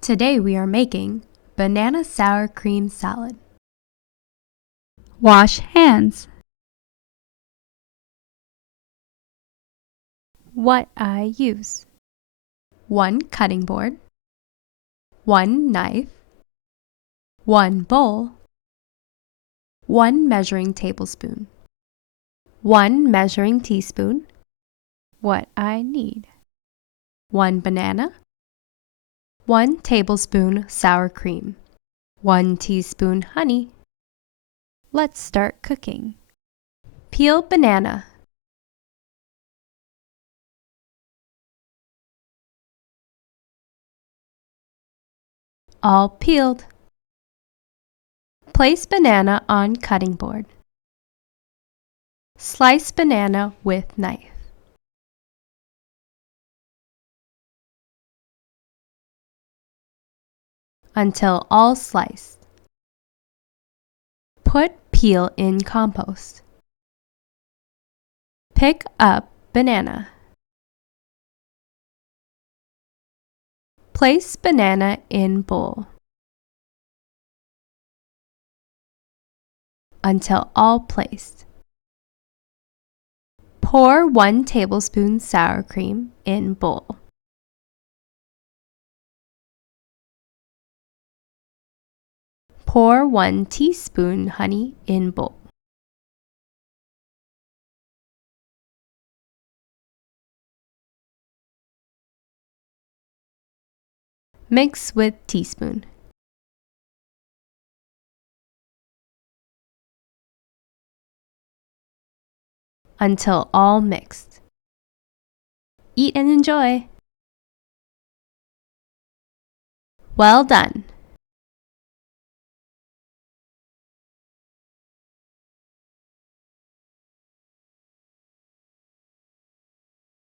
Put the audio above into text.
Today we are making banana sour cream salad. Wash hands. What I use: 1 cutting board, 1 knife, 1 bowl, 1 measuring tablespoon, 1 measuring teaspoon. What I need: 1 banana, 1 tablespoon sour cream, 1 teaspoon honey. Let's start cooking. Peel banana. All peeled. Place banana on cutting board. Slice banana with knife. Until all sliced. Put peel in compost. Pick up banana. Place banana in bowl. Until all placed. Pour 1 tablespoon sour cream in bowl. Pour 1 teaspoon honey in bowl. Mix with teaspoon. Until all mixed. Eat and enjoy. Well done!